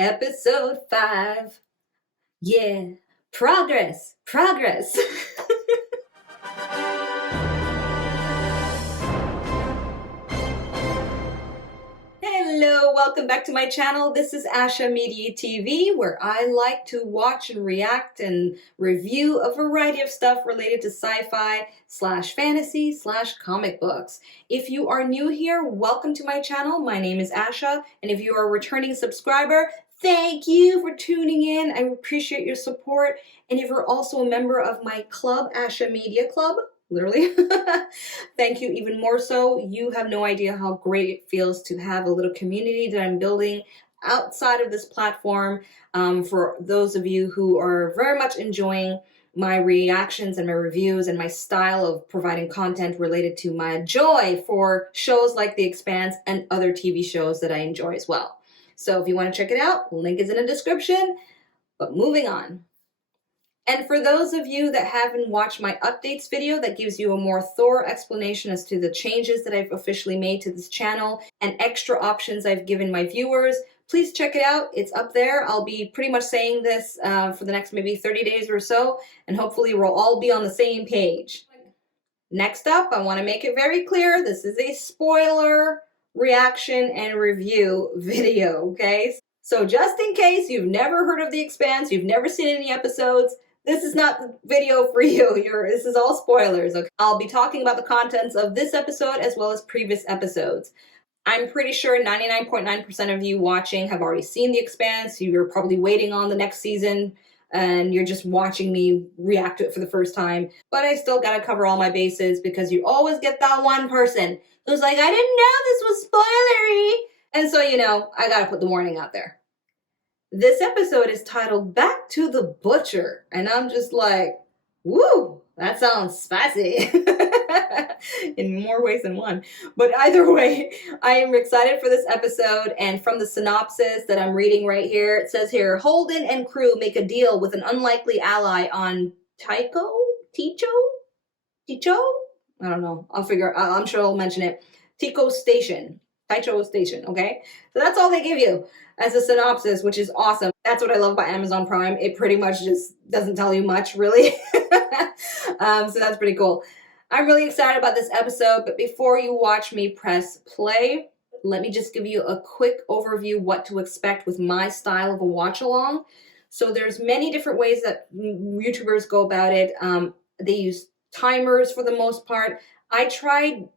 Episode 5. Yeah, progress. Hello, welcome back to my channel. This is Asha Media TV, where I like to watch and react and review a variety of stuff related to sci-fi / fantasy / comic books. If you are new here, welcome to my channel. My name is Asha, and if you are a returning subscriber, thank you for tuning in. I appreciate your support. And if you're also a member of my club, Asha Media Club, literally, thank you even more so. You have no idea how great it feels to have a little community that I'm building outside of this platform. For those of you who are very much enjoying my reactions and my reviews and my style of providing content related to my joy for shows like The Expanse and other TV shows that I enjoy as well. So if you want to check it out, link is in the description. But moving on. And for those of you that haven't watched my updates video that gives you a more thorough explanation as to the changes that I've officially made to this channel and extra options I've given my viewers, please check it out. It's up there. I'll be pretty much saying this for the next maybe 30 days or so, and hopefully we'll all be on the same page. Next up, I want to make it very clear, this is a spoiler reaction and review video, okay? So just in case you've never heard of The Expanse, you've never seen any episodes, this is not the video for you. This is all spoilers, okay? I'll be talking about the contents of this episode as well as previous episodes. I'm pretty sure 99.9% of you watching have already seen The Expanse. You're probably waiting on the next season and you're just watching me react to it for the first time. But I still gotta cover all my bases because you always get that one person who's like, I didn't know this was spoilery. And so, I gotta put the warning out there. This episode is titled Back to the Butcher, and I'm just like, woo, that sounds spicy in more ways than one. But either way, I am excited for this episode, and from the synopsis that I'm reading right here, it says here, Holden and crew make a deal with an unlikely ally on Ticho? I don't know. I'm sure I'll mention it. Ticho Station, okay? So that's all they give you as a synopsis, which is awesome. That's what I love about Amazon Prime. It pretty much just doesn't tell you much, really. So that's pretty cool. I'm really excited about this episode, but before you watch me press play, let me just give you a quick overview what to expect with my style of a watch-along. So there's many different ways that YouTubers go about it. They use timers for the most part. I tried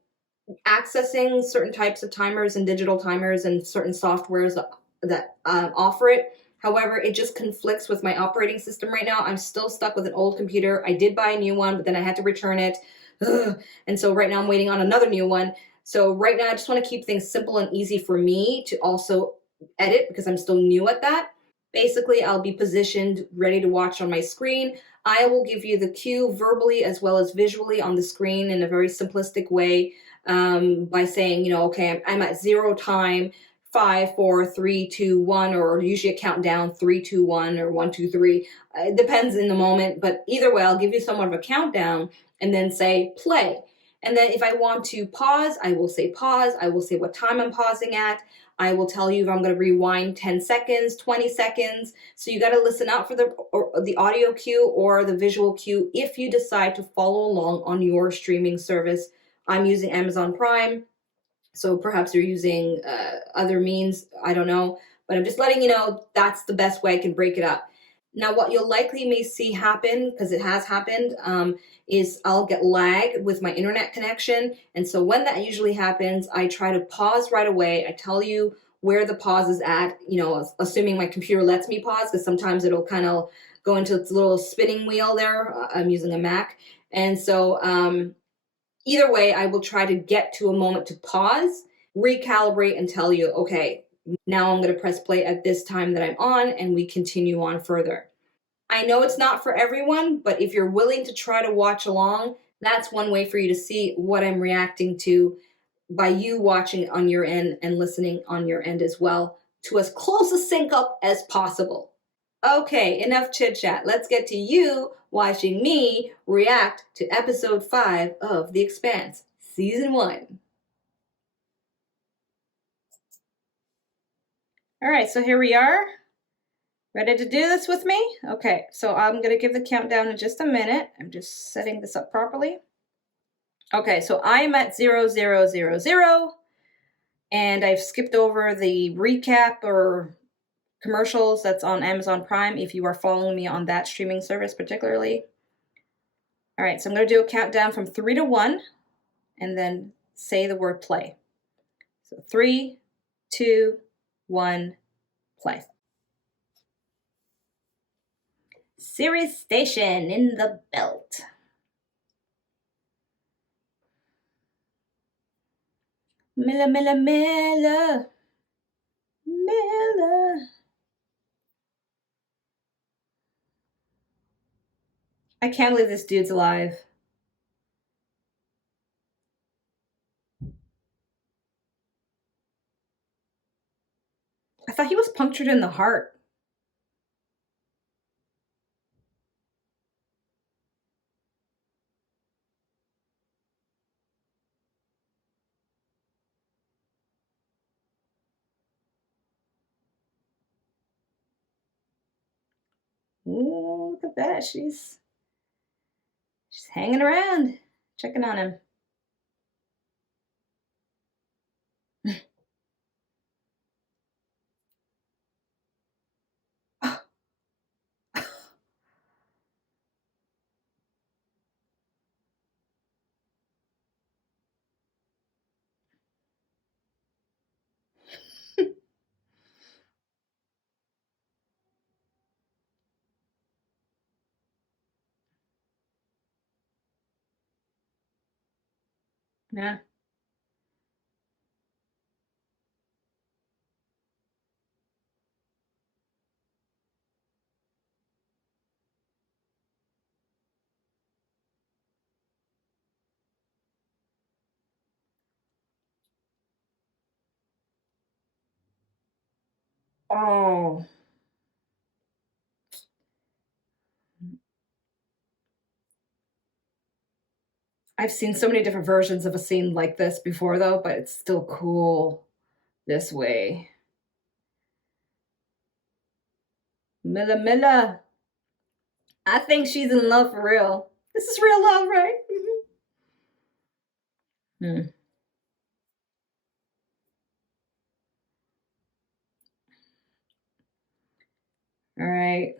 accessing certain types of timers and digital timers and certain softwares that offer it. However, it just conflicts with my operating system right now. I'm still stuck with an old computer. I did buy a new one, but then I had to return it. And so right now I'm waiting on another new one. So right now I just want to keep things simple and easy for me to also edit because I'm still new at that. Basically, I'll be positioned ready to watch on my screen. I will give you the cue verbally as well as visually on the screen in a very simplistic way by saying, okay, I'm at 0 time, 5, 4, 3, 2, 1, or usually a countdown, 3, 2, 1, or 1, 2, 3. It depends in the moment, but either way, I'll give you somewhat of a countdown and then say play. And then if I want to pause, I will say pause. I will say what time I'm pausing at. I will tell you if I'm going to rewind 10 seconds, 20 seconds. So you got to listen out for the audio cue or the visual cue if you decide to follow along on your streaming service. I'm using Amazon Prime. So perhaps you're using other means, I don't know. But I'm just letting you know that's the best way I can break it up. Now, what you'll likely may see happen, because it has happened, is I'll get lag with my internet connection. And so when that usually happens, I try to pause right away. I tell you where the pause is at, assuming my computer lets me pause, because sometimes it'll kind of go into its little spinning wheel there. I'm using a Mac. And so either way, I will try to get to a moment to pause, recalibrate, and tell you, okay, now I'm going to press play at this time that I'm on, and we continue on further. I know it's not for everyone, but if you're willing to try to watch along, that's one way for you to see what I'm reacting to by you watching on your end and listening on your end as well, to as close a sync up as possible. Okay, enough chit chat. Let's get to you watching me react to episode 5 of The Expanse, season 1. All right, so here we are. Ready to do this with me? Okay, so I'm gonna give the countdown in just a minute. I'm just setting this up properly. Okay, so I'm at 0000, and I've skipped over the recap or commercials that's on Amazon Prime if you are following me on that streaming service particularly. All right, so I'm gonna do a countdown from 3 to 1 and then say the word play. So 3, 2, 1, play. Series station in the belt. Miller, Miller, Miller. Miller. I can't believe this dude's alive. I thought he was punctured in the heart. Ooh, look at that. She's hanging around, checking on him. Yeah. Oh. I've seen so many different versions of a scene like this before, though, but it's still cool this way. Milla Milla. I think she's in love for real. This is real love, right? Hmm. All right.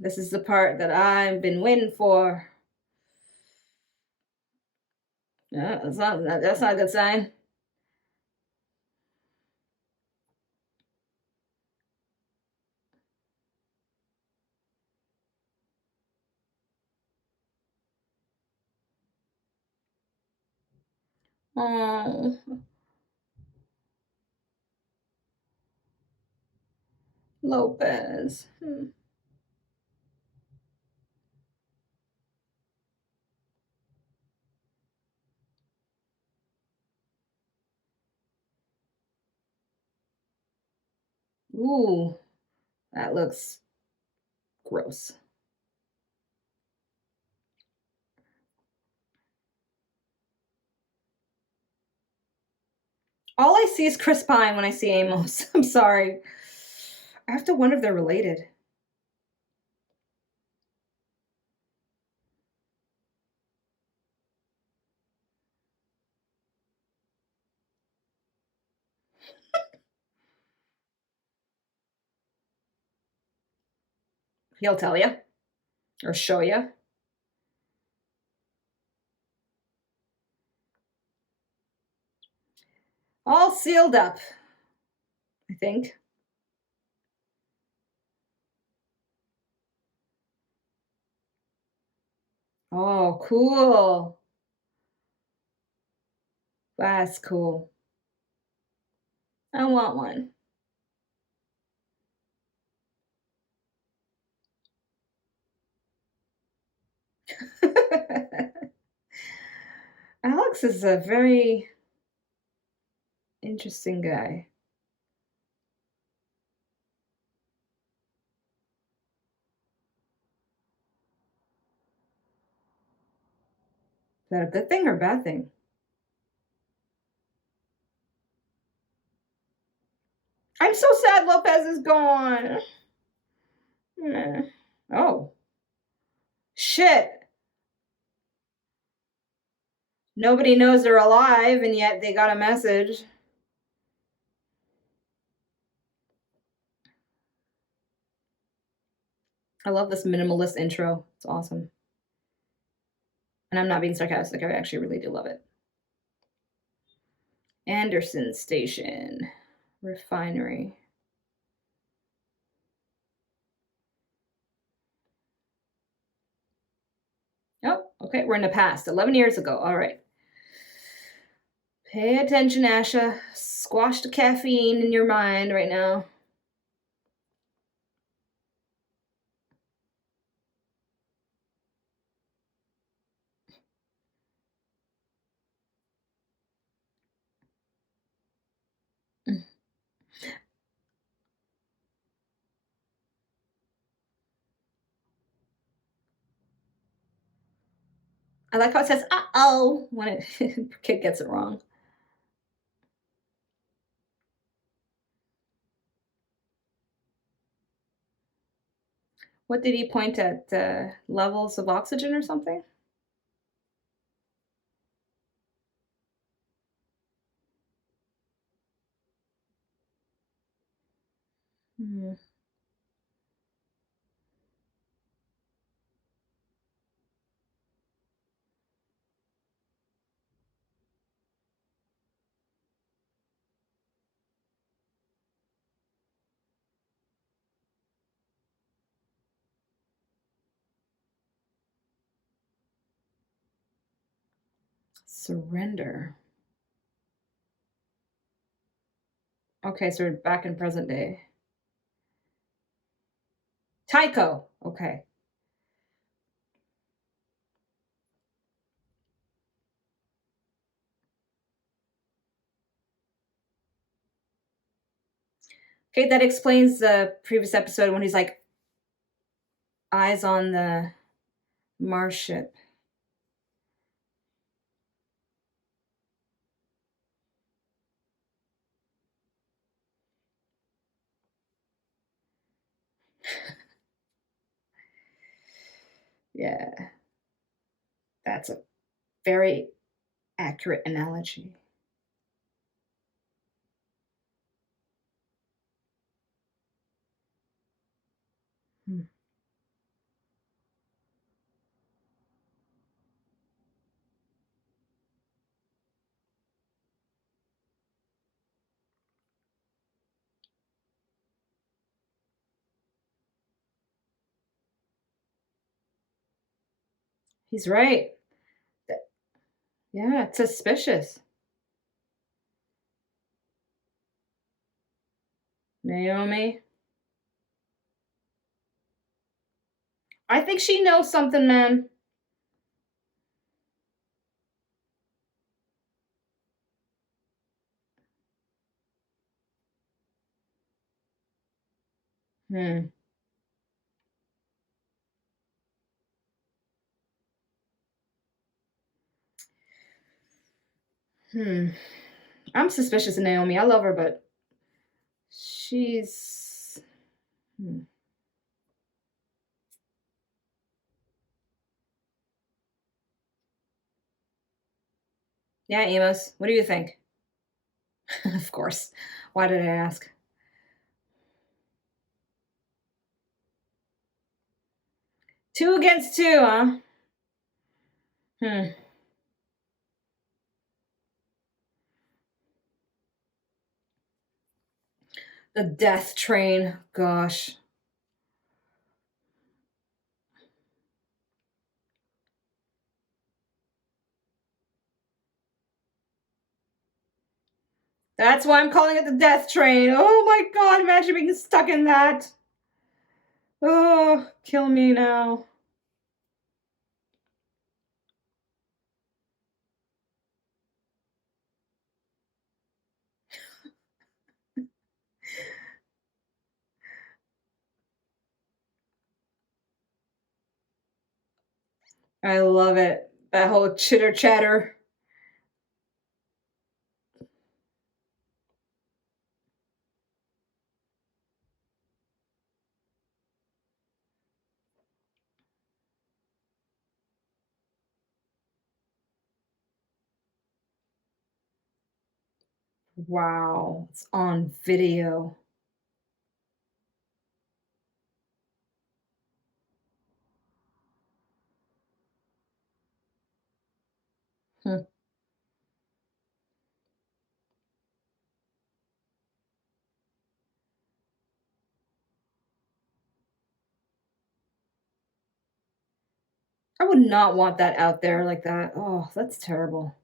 This is the part that I've been waiting for. That's not a good sign. Oh. Lopez. Ooh, that looks gross. All I see is Chris Pine when I see Amos. I'm sorry. I have to wonder if they're related. He'll tell you or show you. All sealed up, I think. Oh, cool. That's cool. I want one. Alex is a very interesting guy. Is that a good thing or a bad thing? I'm so sad Lopez is gone. Shit. Nobody knows they're alive, and yet they got a message. I love this minimalist intro. It's awesome. And I'm not being sarcastic. I actually really do love it. Anderson Station. Refinery. Oh, okay. We're in the past. 11 years ago. All right. Pay attention, Asha. Squash the caffeine in your mind right now. I like how it says "uh-oh" when kid gets it wrong. What did he point at? Levels of oxygen or something? Hmm. Surrender. Okay, so we're back in present day. Tycho. Okay. Okay, that explains the previous episode when he's like, eyes on the Mars ship. Yeah. That's a very accurate analogy. Hmm. He's right. Yeah, it's suspicious. Naomi. I think she knows something, man. Hmm. Hmm. I'm suspicious of Naomi. I love her, but she's. Hmm. Yeah, Amos. What do you think? Of course. Why did I ask? Two against two, huh? Hmm. The death train. Gosh. That's why I'm calling it the death train. Oh my god, imagine being stuck in that. Oh, kill me now. I love it. That whole chitter chatter. Wow, it's on video. Hmm. I would not want that out there like that. Oh, that's terrible.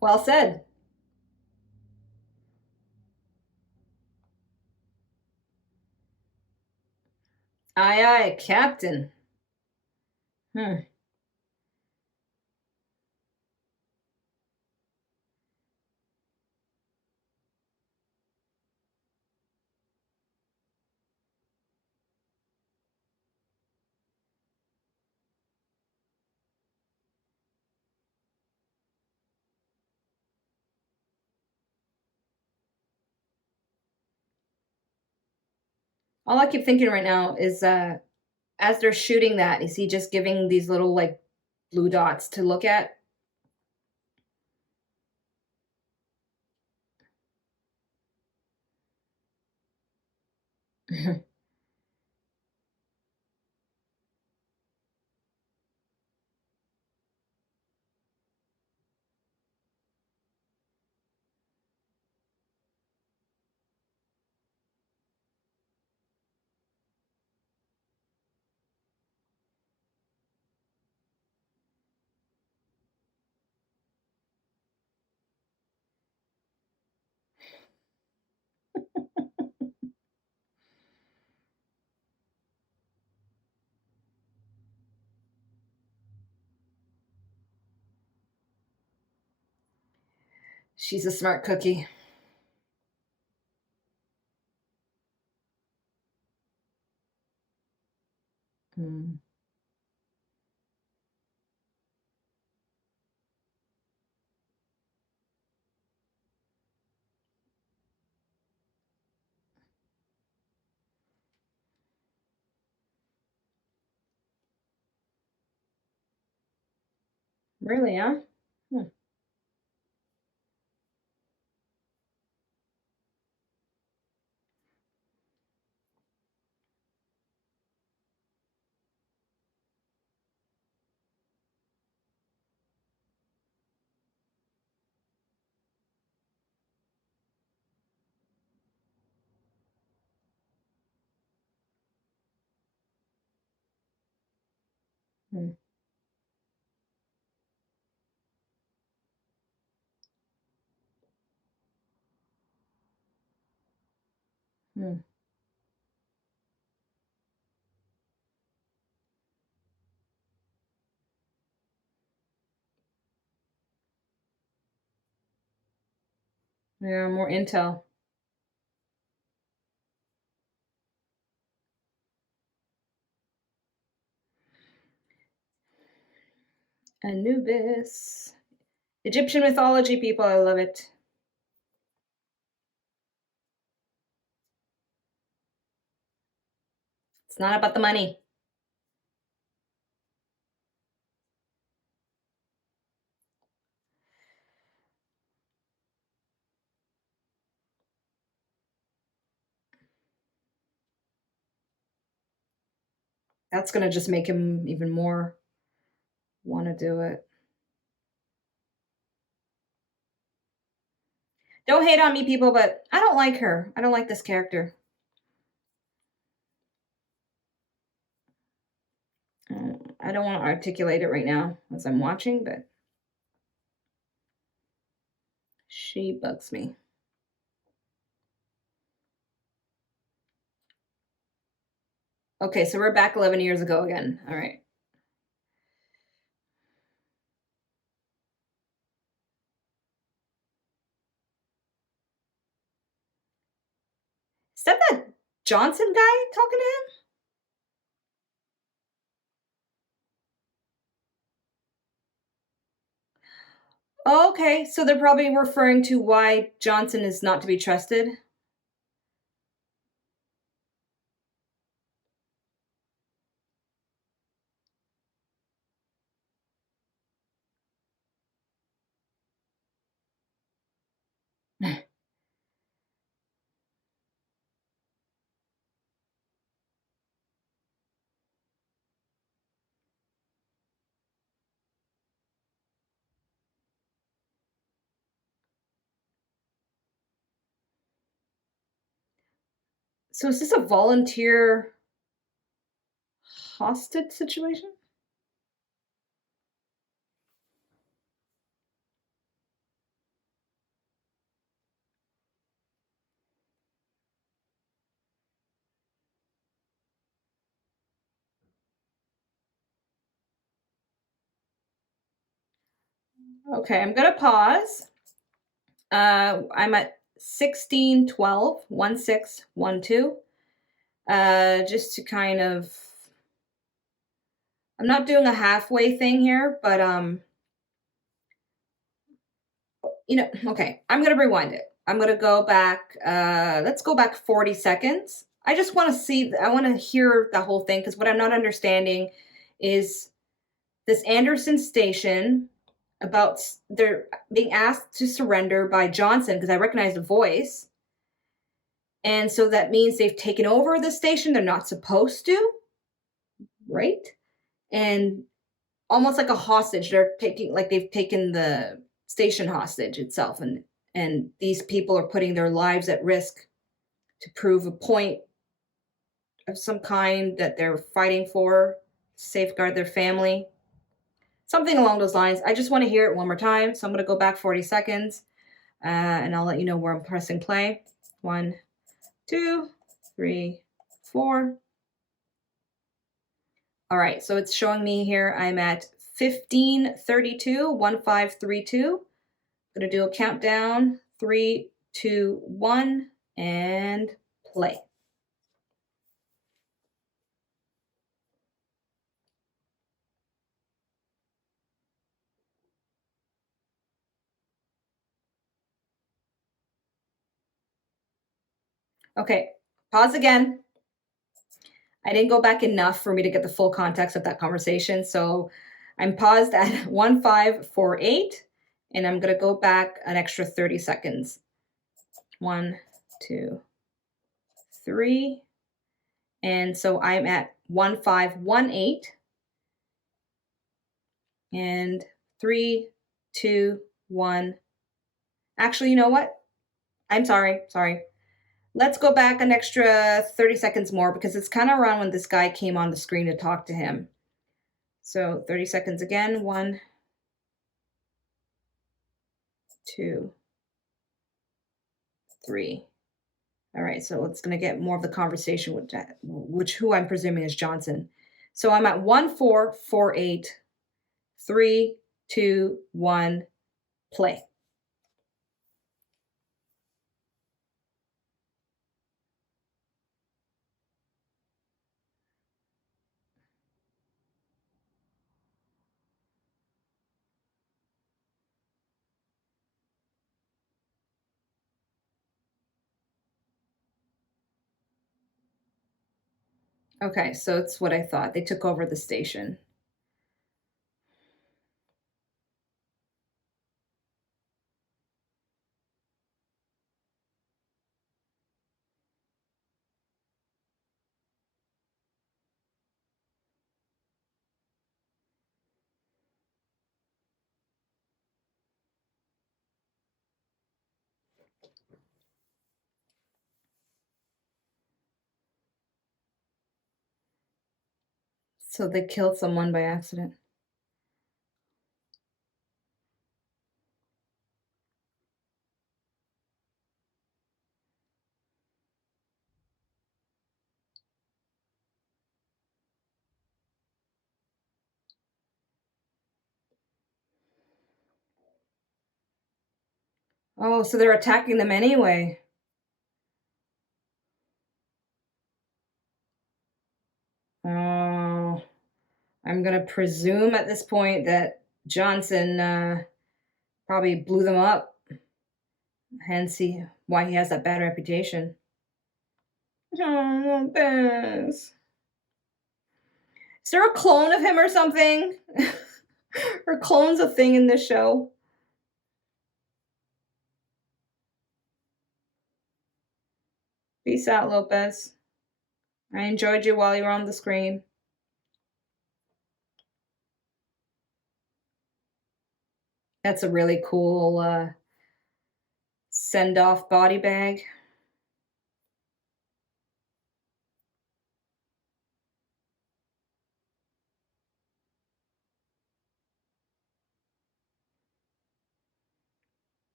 Well said. Aye, aye, Captain. Hmm. All I keep thinking right now is as they're shooting that, is he just giving these little like blue dots to look at? She's a smart cookie. Hmm. Really, huh? Hmm. Hmm. Hmm. Yeah, more intel. Anubis. Egyptian mythology, people, I love it. It's not about the money. That's gonna just make him even more want to do it. Don't hate on me, people, but I don't like her. I don't like this character. I don't want to articulate it right now as I'm watching, but she bugs me. Okay, so we're back 11 years ago again. All right. Is that Johnson guy talking to him? Oh, okay, so they're probably referring to why Johnson is not to be trusted. So is this a volunteer hostage situation? Okay, I'm gonna pause. I'm at 1612 1612. Just to kind of, I'm not doing a halfway thing here, but okay, I'm gonna rewind it. I'm gonna go back. Let's go back 40 seconds. I just want to see. I want to hear the whole thing because what I'm not understanding is this Anderson station about they're being asked to surrender by Johnson because I recognize the voice. And so that means they've taken over the station. They're not supposed to, right? And almost like a hostage. They're taking like they've taken the station hostage itself, and these people are putting their lives at risk to prove a point of some kind that they're fighting for, safeguard their family. Something along those lines. I just want to hear it one more time. So I'm going to go back 40 seconds and I'll let you know where I'm pressing play. 1, 2, 3, 4. All right, so it's showing me here I'm at 1532, 1532. I'm going to do a countdown. 3, 2, 1, and play. Okay, pause again. I didn't go back enough for me to get the full context of that conversation. So I'm paused at 1548 and I'm going to go back an extra 30 seconds. 1, 2, 3. And so I'm at 1518 and 3, 2, 1. Actually, you know what? I'm sorry. Let's go back an extra 30 seconds more because it's kind of around when this guy came on the screen to talk to him. So 30 seconds again. 1, 2, 3. All right, so it's going to get more of the conversation with that, who I'm presuming is Johnson. So I'm at 1448, 3, 2, 1, play. Okay, so it's what I thought. They took over the station. So they killed someone by accident. Oh, so they're attacking them anyway. Oh, I'm gonna presume at this point that Johnson probably blew them up. Hence why he has that bad reputation. Oh, Bess. Is there a clone of him or something? Are clones a thing in this show? Peace out, Lopez. I enjoyed you while you were on the screen. That's a really cool send-off body bag.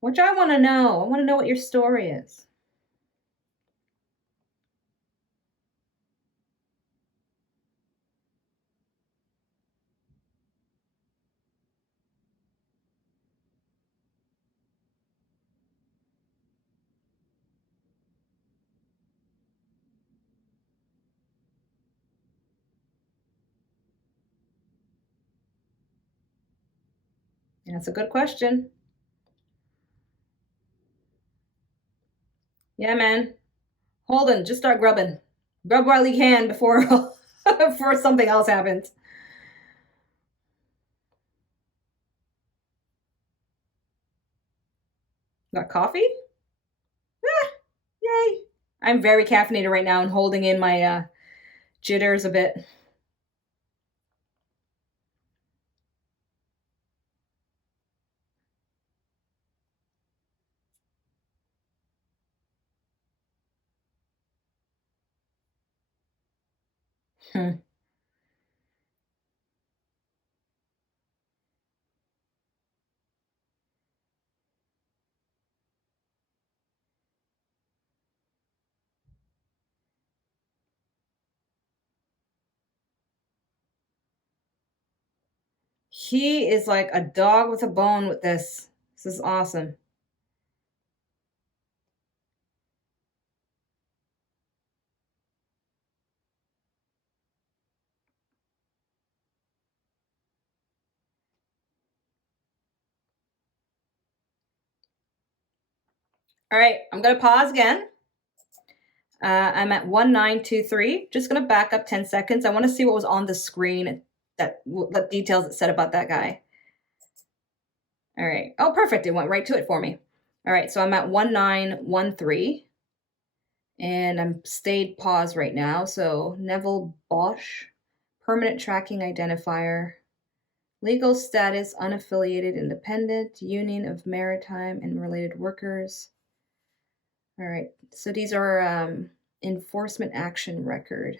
Which I want to know. I want to know what your story is. That's a good question. Yeah, man. Holden, just start grubbing. Grub while you can before before something else happens. Got coffee? Ah, yay. I'm very caffeinated right now and holding in my jitters a bit. Hmm. He is like a dog with a bone with this. This is awesome. All right, I'm going to pause again. I'm at 1923. Just going to back up 10 seconds. I want to see what was on the screen, what details it said about that guy. All right. Oh, perfect. It went right to it for me. All right, so I'm at 1913. And I'm stayed pause right now. So Neville Bosch, permanent tracking identifier, legal status unaffiliated independent, Union of Maritime and Related Workers. All right, so these are enforcement action record.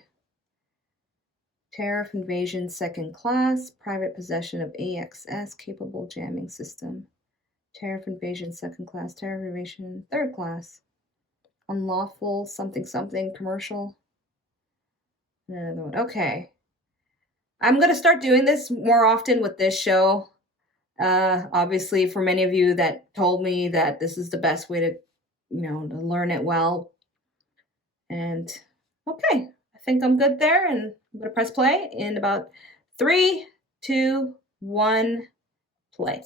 Tariff invasion second class, private possession of AXS capable jamming system. Tariff invasion second class, tariff invasion third class. Unlawful something something commercial. Another one. Okay. I'm going to start doing this more often with this show. Obviously, for many of you that told me that this is the best way to, to learn it well. And okay, I think I'm good there. And I'm going to press play in about 3, 2, 1, play.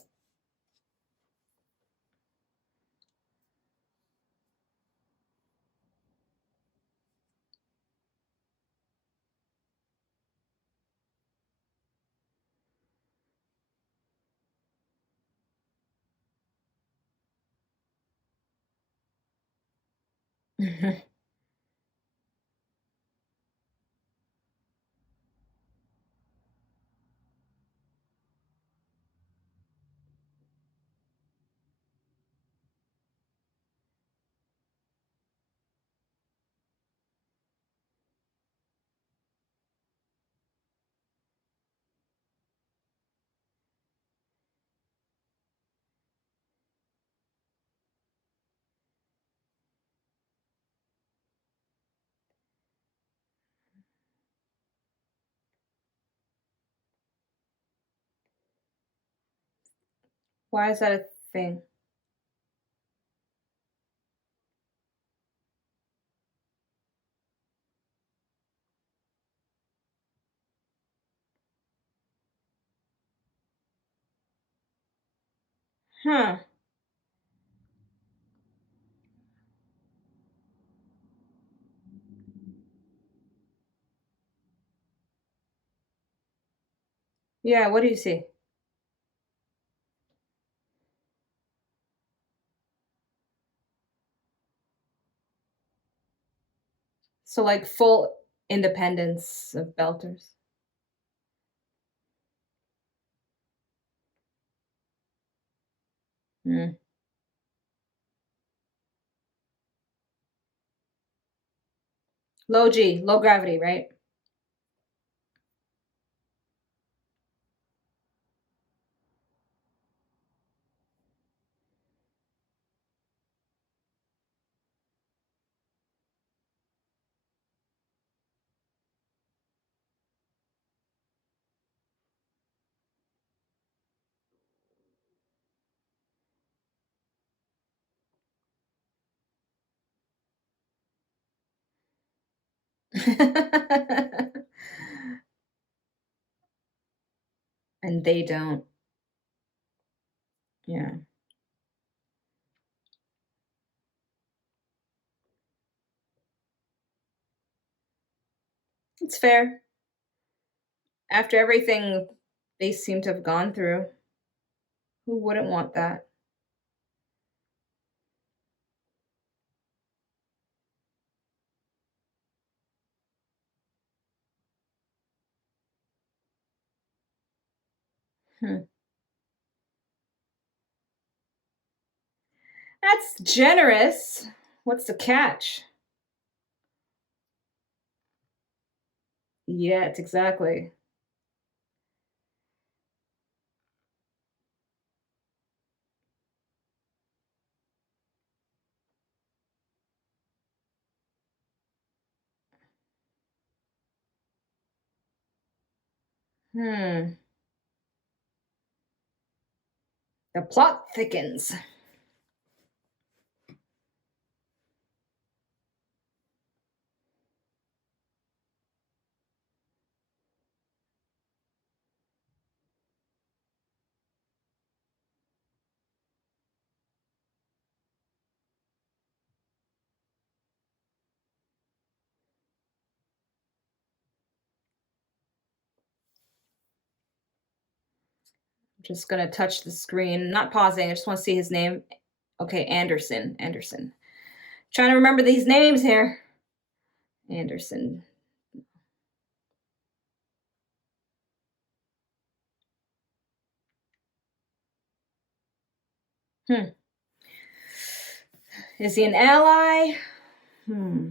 Why is that a thing? Huh. Yeah, what do you see? So like full independence of belters. Hmm. Low G, low gravity, right? And they don't. Yeah. It's fair. After everything they seem to have gone through, who wouldn't want that? Hmm. That's generous. What's the catch? Yet, exactly. Hmm. The plot thickens. I'm just gonna touch the screen, not pausing. I just want to see his name. Okay, Anderson. Anderson. Trying to remember these names here. Anderson. Hmm. Is he an ally? Hmm.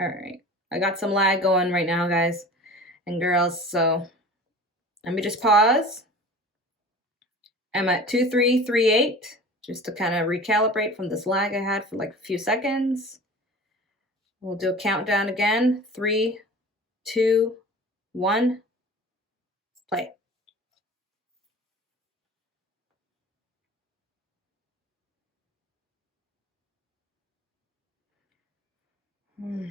All right. I got some lag going right now, guys and girls. So let me just pause. I'm at 2338, just to kind of recalibrate from this lag I had for like a few seconds. We'll do a countdown again. 3, 2, 1, play. Hmm.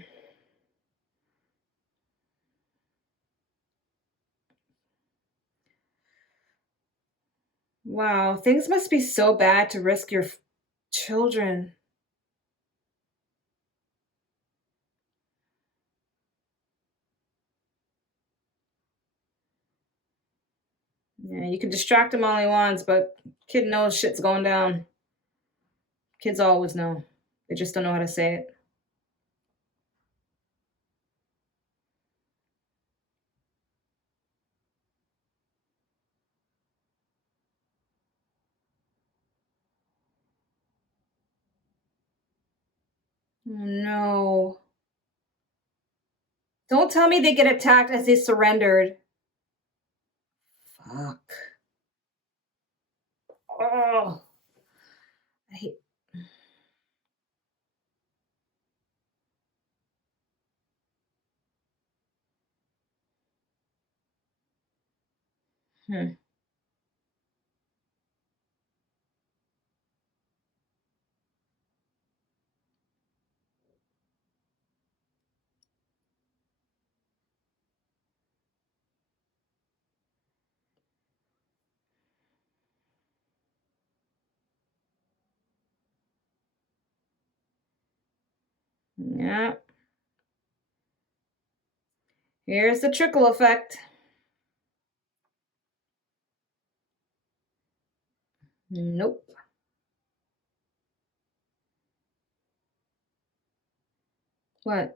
Wow, things must be so bad to risk your children. Yeah, you can distract him all he wants, but kid knows shit's going down. Kids always know. They just don't know how to say it. Oh, no. Don't tell me they get attacked as they surrendered. Fuck. Oh. I hate. Hmm. Yeah. Here's the trickle effect. Nope. What?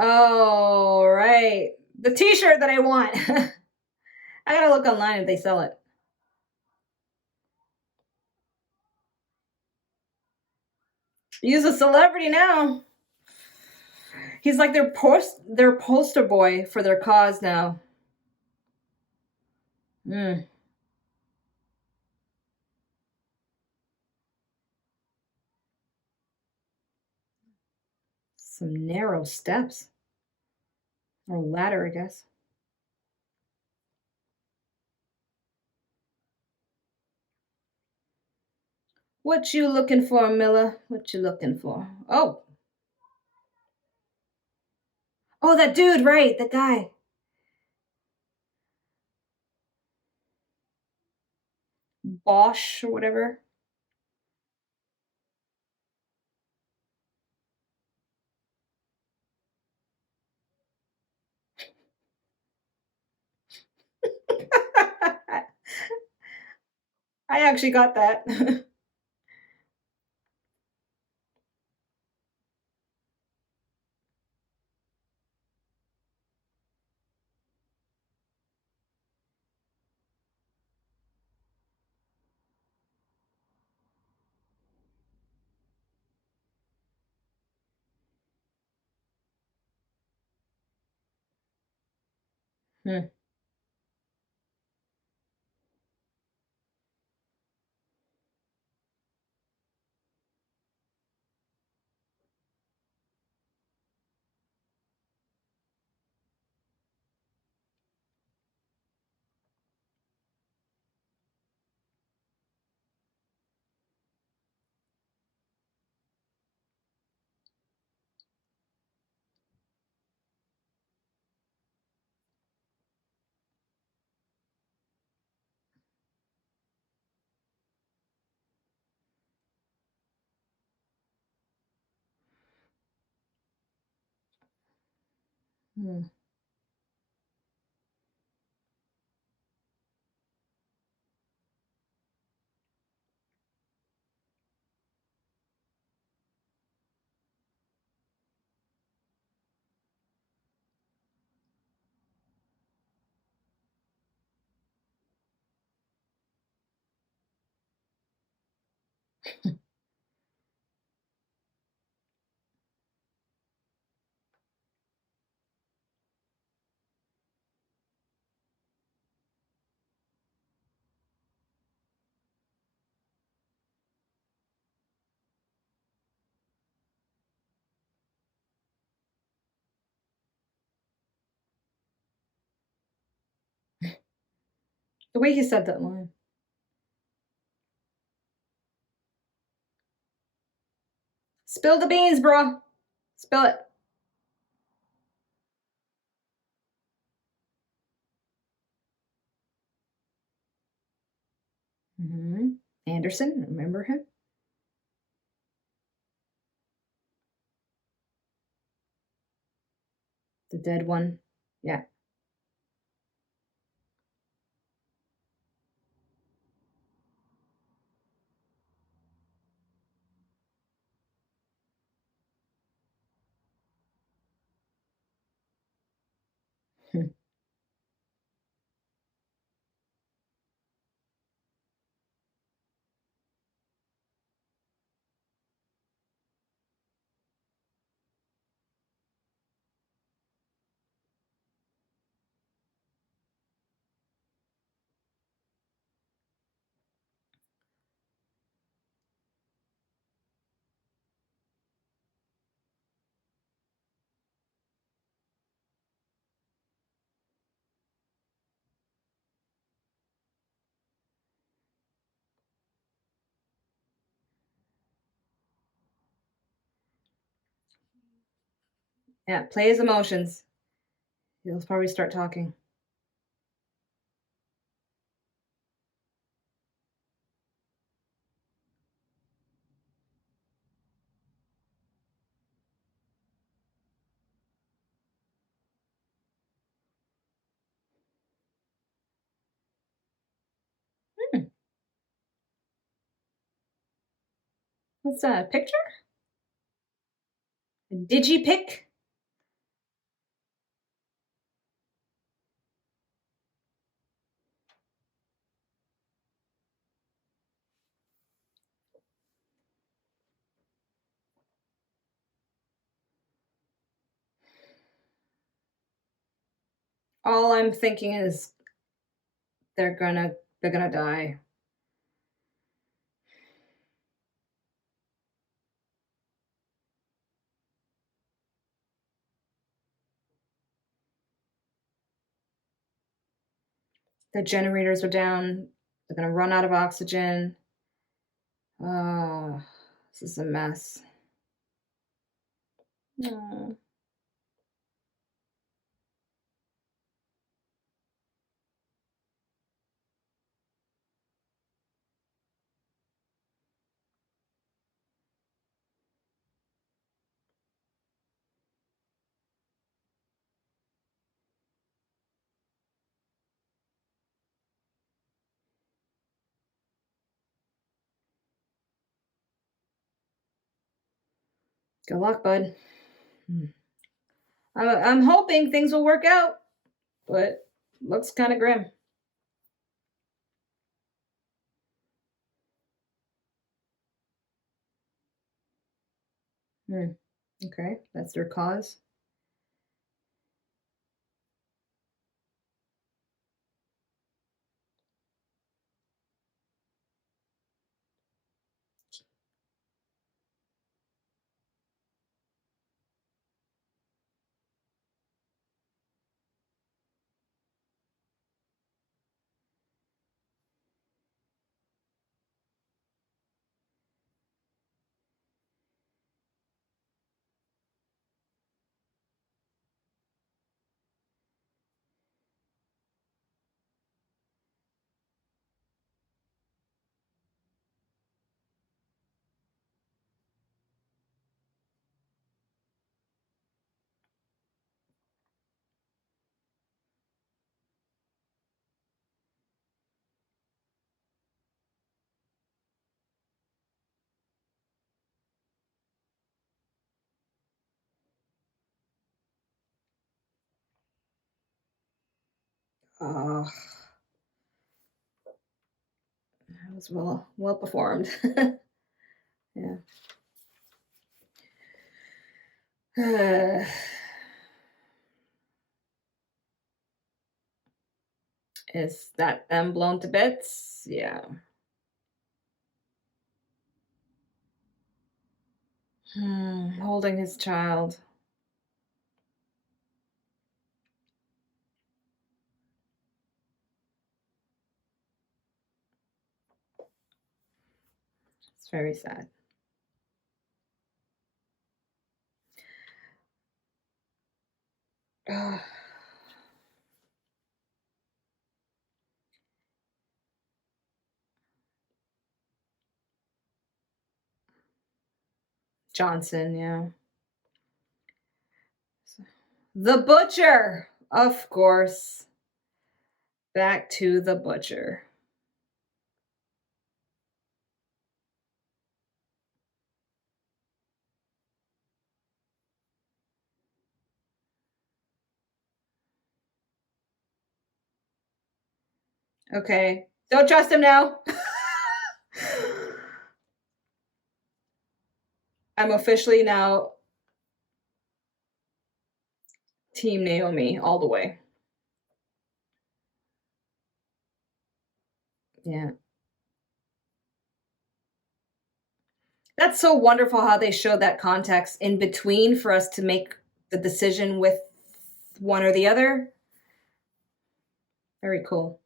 Oh, right. The t-shirt that I want. I gotta look online if they sell it. He's a celebrity now. He's like their poster boy for their cause now. Mm. Some narrow steps. Or ladder, I guess. What you looking for, Miller? What you looking for? Oh. Oh, that dude, right, that guy. Bosch or whatever. I actually got that. Hmm. Hmm. The way he said that line. Spill the beans, bro. Spill it. Hmm. Anderson, remember him? The dead one. Yeah. Yeah, play his emotions. He'll probably start talking. Hmm. What's that? A picture? A digipic? All I'm thinking is they're gonna die. The generators are down. They're gonna run out of oxygen. Oh, this is a mess. Oh. Good luck, bud. I'm hoping things will work out, but looks kind of grim. Hmm. Okay, that's their cause. Oh, that was well performed. Yeah. Is that them blown to bits? Yeah. Holding his child. It's very sad. Ugh. Johnson, yeah. The butcher, of course. Back to the butcher. Okay. Don't trust him now. I'm officially now Team Naomi all the way. Yeah. That's so wonderful how they show that context in between for us to make the decision with one or the other. Very cool.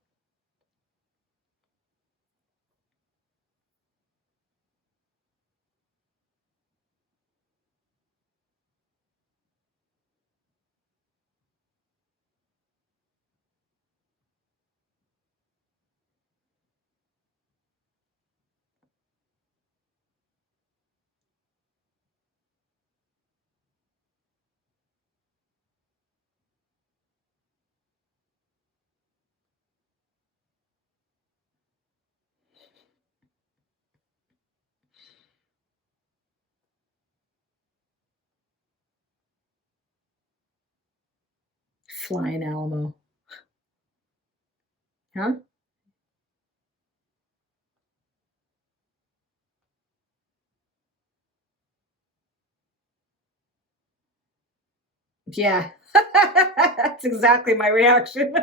Flying Alamo. Huh? Yeah. That's exactly my reaction.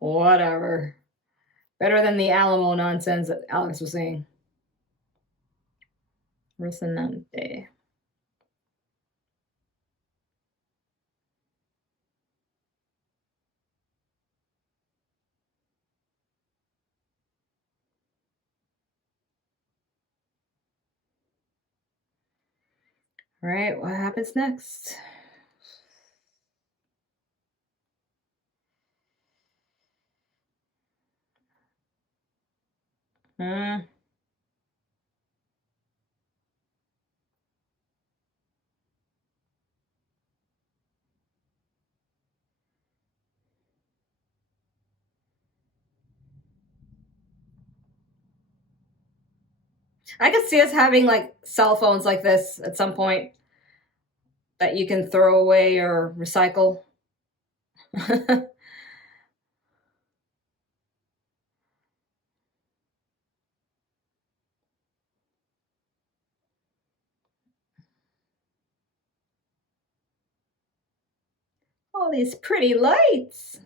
Whatever. Better than the Alamo nonsense that Alex was saying. Resonante. All right, what happens next? Hmm. I could see us having like cell phones like this at some point that you can throw away or recycle. All these pretty lights.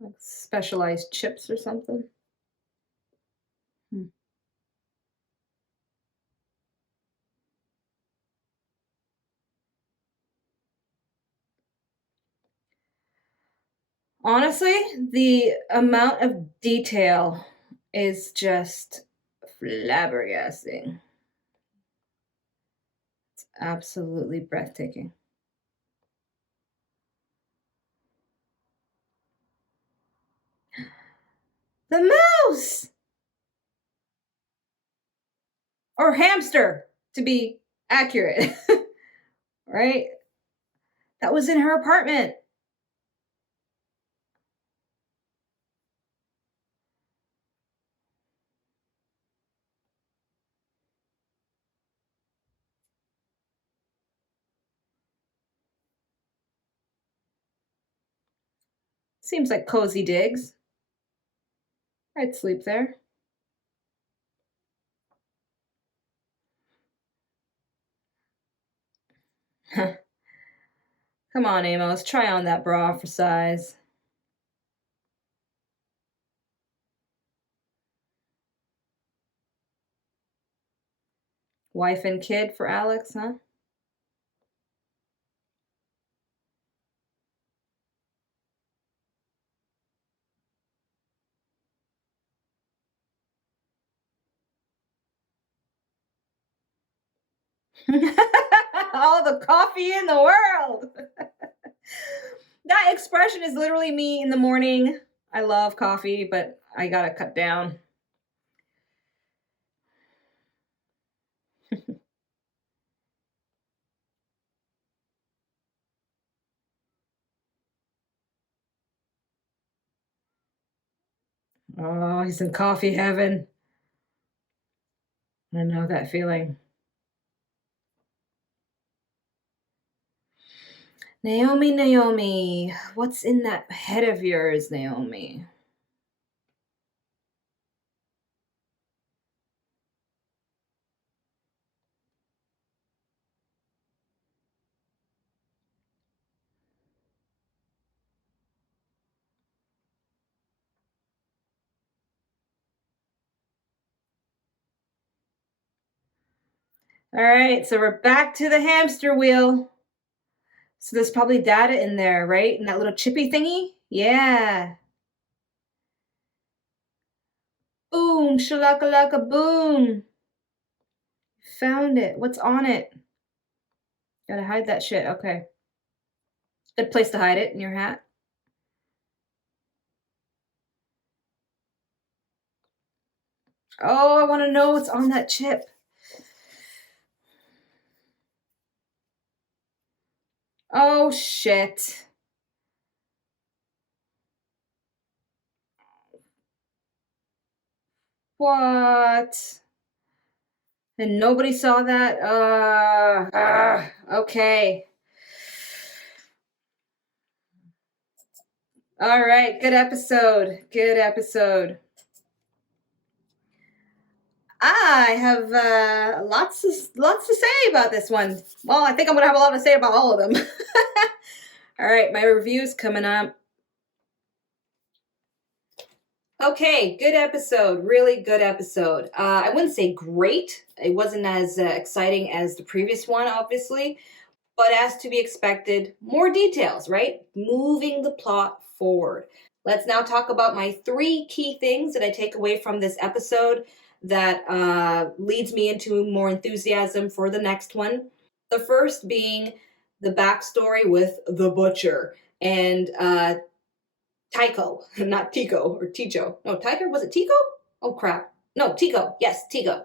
Like specialized chips or something. Hmm. Honestly, the amount of detail is just flabbergasting. It's absolutely breathtaking. The mouse! Or hamster, to be accurate. Right? That was in her apartment. Seems like cozy digs. I'd sleep there. Come on, Amos, try on that bra for size. Wife and kid for Alex, huh? All the coffee in the world. That expression is literally me in the morning. I love coffee, but I gotta cut down. Oh, he's in coffee heaven. I know that feeling. Naomi, Naomi, what's in that head of yours, Naomi? All right, so we're back to the hamster wheel. So there's probably data in there, right? In that little chippy thingy? Yeah. Boom, shalakalaka boom. Found it. What's on it? Gotta hide that shit. Okay. Good place to hide it in your hat. Oh, I want to know what's on that chip. Oh, shit. What? And nobody saw that? Okay. All right, good episode. Good episode. I have lots to say about this one. Well, I think I'm gonna have a lot to say about all of them. All right, my review's coming up. Okay, good episode. Really good episode. I wouldn't say great. It wasn't as exciting as the previous one, obviously, but as to be expected, more details, right? Moving the plot forward. Let's now talk about my 3 key things that I take away from this episode that leads me into more enthusiasm for the next one. The first being the backstory with the butcher and Tycho, not Tico or Ticho. No, Tiger, was it Tico? Oh crap. No, Tico. Yes, Tico.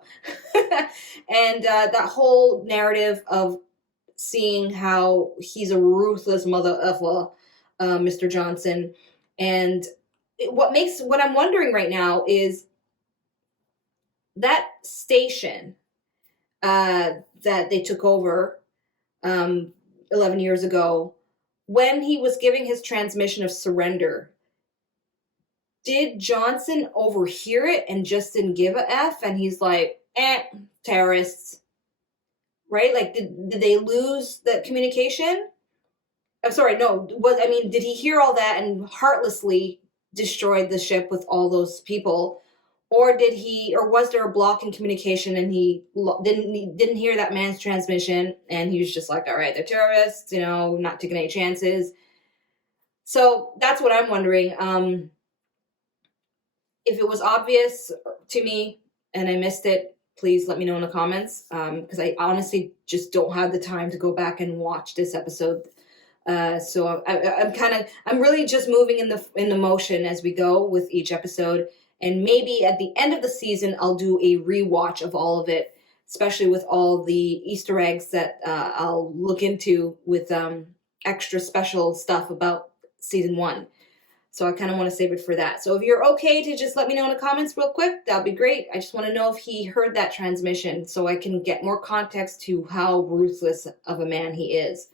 And that whole narrative of seeing how he's a ruthless mother effer, Mr. Johnson. And what I'm wondering right now is that station that they took over 11 years ago, when he was giving his transmission of surrender, did Johnson overhear it and just didn't give a F? And he's like, terrorists, right? Like, did they lose that communication? I'm sorry, no. Did he hear all that and heartlessly destroyed the ship with all those people? Or was there a block in communication and he didn't hear that man's transmission and he was just like, all right, they're terrorists, not taking any chances. So that's what I'm wondering. If it was obvious to me and I missed it, please let me know in the comments, because I honestly just don't have the time to go back and watch this episode. So I'm really just moving in the motion as we go with each episode. And maybe at the end of the season, I'll do a rewatch of all of it, especially with all the Easter eggs that I'll look into with extra special stuff about season 1. So I kind of want to save it for that. So if you're okay to just let me know in the comments real quick, that'd be great. I just want to know if he heard that transmission so I can get more context to how ruthless of a man he is.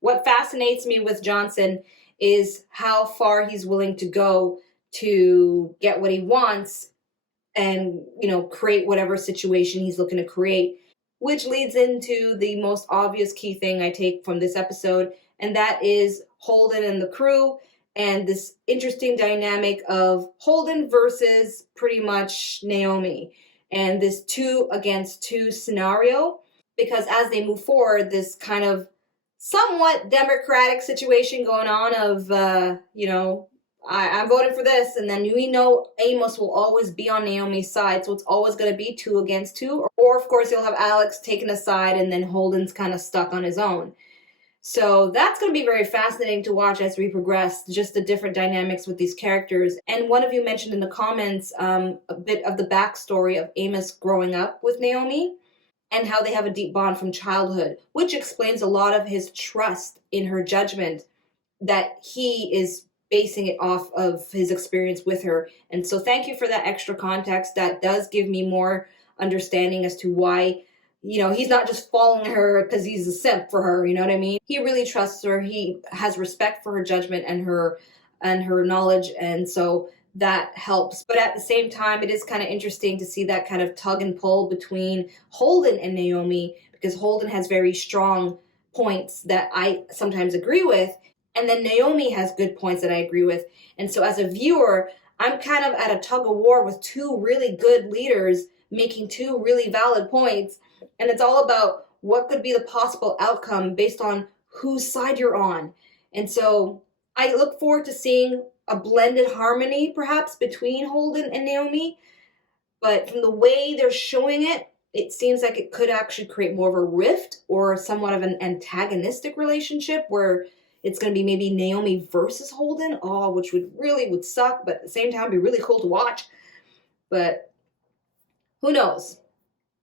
What fascinates me with Johnson is how far he's willing to go to get what he wants and, create whatever situation he's looking to create, which leads into the most obvious key thing I take from this episode, and that is Holden and the crew and this interesting dynamic of Holden versus pretty much Naomi and this 2 against 2 scenario, because as they move forward, this kind of somewhat democratic situation going on of, I'm voting for this, and then Amos will always be on Naomi's side, so it's always going to be 2 against 2. Or, of course, you'll have Alex taken a side, and then Holden's kind of stuck on his own. So that's going to be very fascinating to watch as we progress, just the different dynamics with these characters. And one of you mentioned in the comments a bit of the backstory of Amos growing up with Naomi and how they have a deep bond from childhood, which explains a lot of his trust in her judgment, that he is basing it off of his experience with her. And so thank you for that extra context. That does give me more understanding as to why, he's not just following her because he's a simp for her, you know what I mean? He really trusts her. He has respect for her judgment and her knowledge, and so that helps. But at the same time, it is kind of interesting to see that kind of tug and pull between Holden and Naomi, because Holden has very strong points that I sometimes agree with, and then Naomi has good points that I agree with. And so as a viewer, I'm kind of at a tug of war with 2 really good leaders making 2 really valid points. And it's all about what could be the possible outcome based on whose side you're on. And so I look forward to seeing a blended harmony perhaps between Holden and Naomi. But from the way they're showing it, it seems like it could actually create more of a rift or somewhat of an antagonistic relationship where it's going to be maybe Naomi versus Holden, which would suck, but at the same time be really cool to watch. But who knows?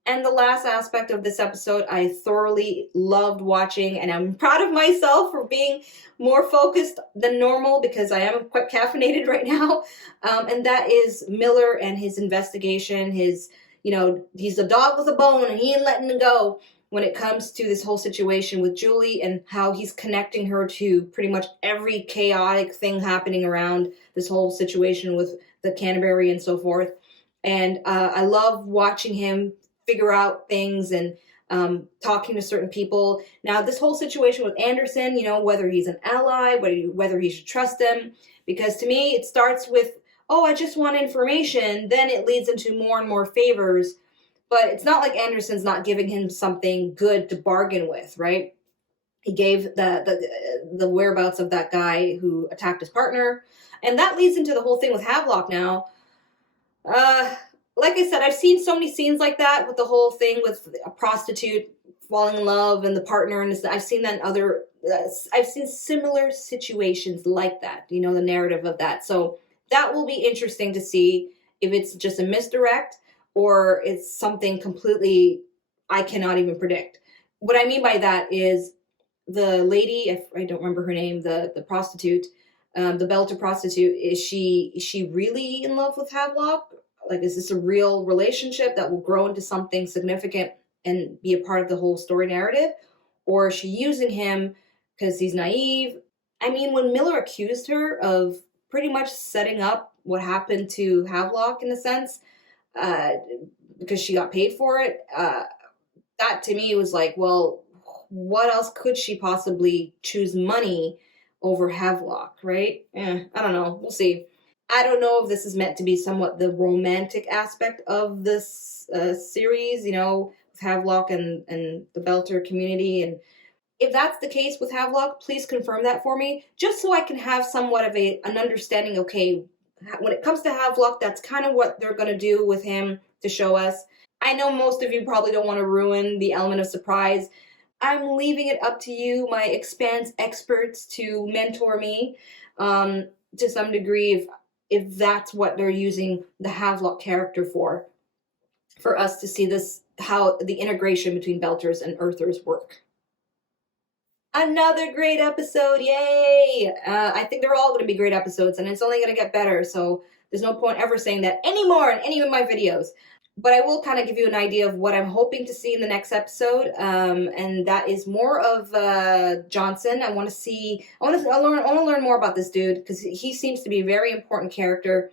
And the last aspect of this episode I thoroughly loved watching, and I'm proud of myself for being more focused than normal because I am quite caffeinated right now. And that is Miller and his investigation. He's a dog with a bone and he ain't letting it go when it comes to this whole situation with Julie and how he's connecting her to pretty much every chaotic thing happening around this whole situation with the Canterbury and so forth. And I love watching him figure out things and talking to certain people. Now, this whole situation with Anderson, whether he's an ally, whether he should trust him, because to me, it starts with, I just want information. Then it leads into more and more favors. But it's not like Anderson's not giving him something good to bargain with, right? He gave the whereabouts of that guy who attacked his partner. And that leads into the whole thing with Havelock now. Like I said, I've seen so many scenes like that with the whole thing with a prostitute falling in love and the partner, and I've seen that in I've seen similar situations like that, the narrative of that. So that will be interesting to see if it's just a misdirect or it's something completely I cannot even predict. What I mean by that is the lady, I don't remember her name, the prostitute, the Belter prostitute, is she really in love with Havelock? Like, is this a real relationship that will grow into something significant and be a part of the whole story narrative? Or is she using him because he's naive? I mean, when Miller accused her of pretty much setting up what happened to Havelock in a sense, because she got paid for it, that to me was like, well, what else could she possibly choose money over Havelock, right? I don't know. We'll see. I don't know if this is meant to be somewhat the romantic aspect of this series, with Havelock and the Belter community. And if that's the case with Havelock, please confirm that for me, just so I can have somewhat of an understanding, okay, when it comes to Havelock, that's kind of what they're going to do with him to show us. I know most of you probably don't want to ruin the element of surprise. I'm leaving it up to you, my EXPANSE experts, to mentor me to some degree if that's what they're using the Havelock character for us to see this, how the integration between Belters and Earthers work. Another great episode, yay! I think they're all going to be great episodes, and it's only going to get better, so there's no point ever saying that anymore in any of my videos. But I will kind of give you an idea of what I'm hoping to see in the next episode, and that is more of Johnson. I want to learn more about this dude because he seems to be a very important character,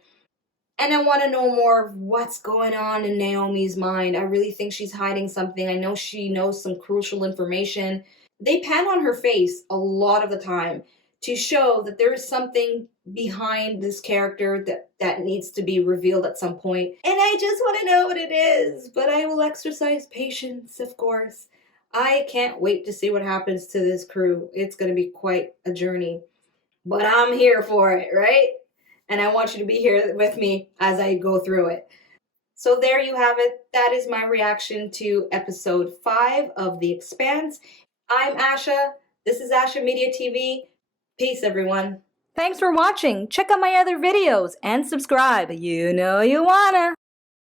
and I want to know more of what's going on in Naomi's mind. I really think she's hiding something. I know she knows some crucial information. They pan on her face a lot of the time to show that there is something behind this character that needs to be revealed at some point. And I just want to know what it is, but I will exercise patience, of course. I can't wait to see what happens to this crew. It's going to be quite a journey, but I'm here for it, right? And I want you to be here with me as I go through it. So there you have it. That is my reaction to episode 5 of The Expanse. I'm Asha. This is Asha Media TV. Peace, everyone. Thanks for watching. Check out my other videos and subscribe. You know you wanna.